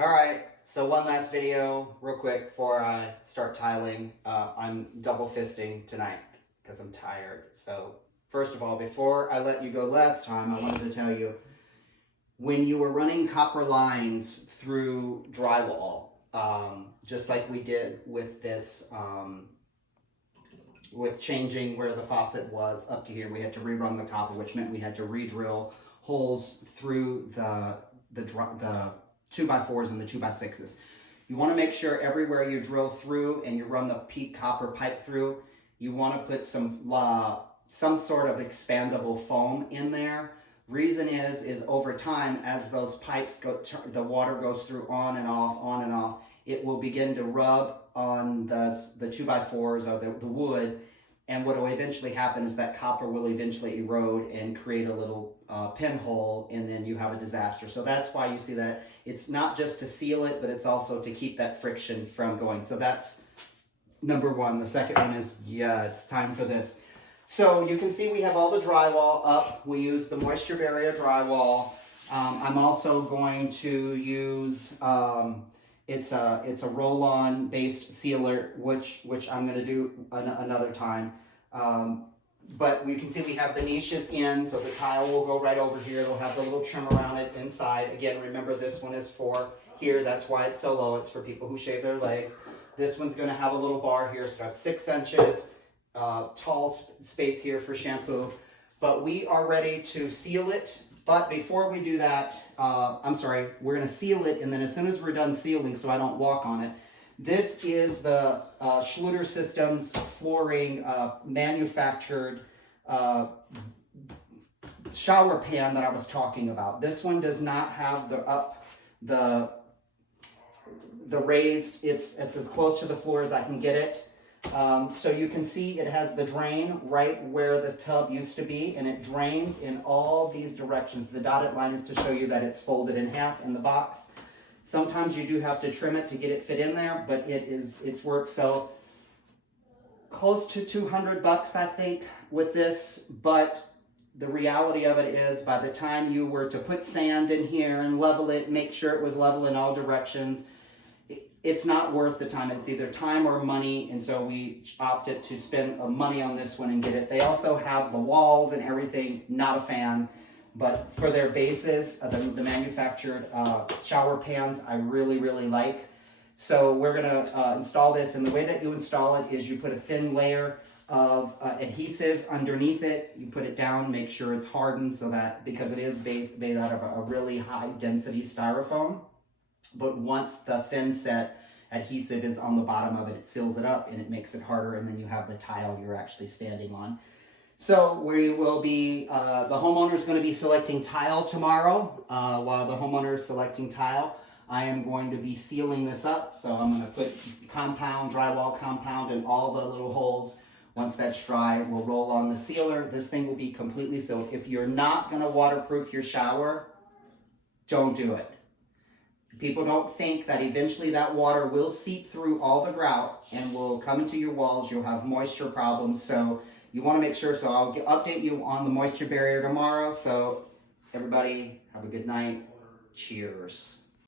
All right, so one last video real quick before I start tiling. I'm double fisting tonight because I'm tired. So first of all, before I let you go last time, I wanted to tell you, when you were running copper lines through drywall, just like we did with this, with changing where the faucet was up to here, we had to rerun the copper, which meant we had to re-drill holes through the 2x4s and the 2x6s. You want to make sure everywhere you drill through and you run the peak copper pipe through, you want to put some sort of expandable foam in there. Reason is over time, as those pipes go, the water goes through on and off, it will begin to rub on the 2x4s or the wood, and what will eventually happen is that copper will eventually erode and create a little pinhole, and then you have a disaster. So that's why you see that it's not just to seal it, but it's also to keep that friction from going. So that's number one. The second one is, yeah, it's time for this. So you can see we have all the drywall up. We use the moisture barrier drywall. I'm also going to use, it's a roll-on based sealer, which I'm going to do another time. But you can see we have the niches in, so the tile will go right over here. It'll have the little trim around it inside. Again, remember this one is for here. That's why it's so low. It's for people who shave their legs. This one's going to have a little bar here, so I have 6 inches. Tall space here for shampoo, but we are ready to seal it. But before we do that, we're going to seal it, and then as soon as we're done sealing, so I don't walk on it, this is the Schluter Systems flooring manufactured shower pan that I was talking about. This one does not have the raised, it's as close to the floor as I can get it. So you can see it has the drain right where the tub used to be, and it drains in all these directions. The dotted line is to show you that it's folded in half in the box. Sometimes you do have to trim it to get it fit in there, but it's worked. So close to $200, I think, with this, but the reality of it is, by the time you were to put sand in here and level it, make sure it was level in all directions, it's not worth the time. It's either time or money, and so we opted to spend money on this one and get it. They also have the walls and everything, not a fan, but for their bases, the manufactured shower pans, I really, really like. So we're gonna install this, and the way that you install it is you put a thin layer of adhesive underneath it. You put it down, make sure it's hardened, so that, because it is made out of a really high density styrofoam. But once the thin set adhesive is on the bottom of it, it seals it up and it makes it harder, and then you have the tile you're actually standing on. So we will be, the homeowner is going to be selecting tile tomorrow. While the homeowner is selecting tile, I am going to be sealing this up. So I'm going to put drywall compound in all the little holes. Once that's dry, we'll roll on the sealer. This thing will be completely sealed. If you're not going to waterproof your shower, don't do it. People don't think that eventually that water will seep through all the grout and will come into your walls. You'll have moisture problems. So you want to make sure. So I'll update you on the moisture barrier tomorrow. So everybody have a good night. Cheers.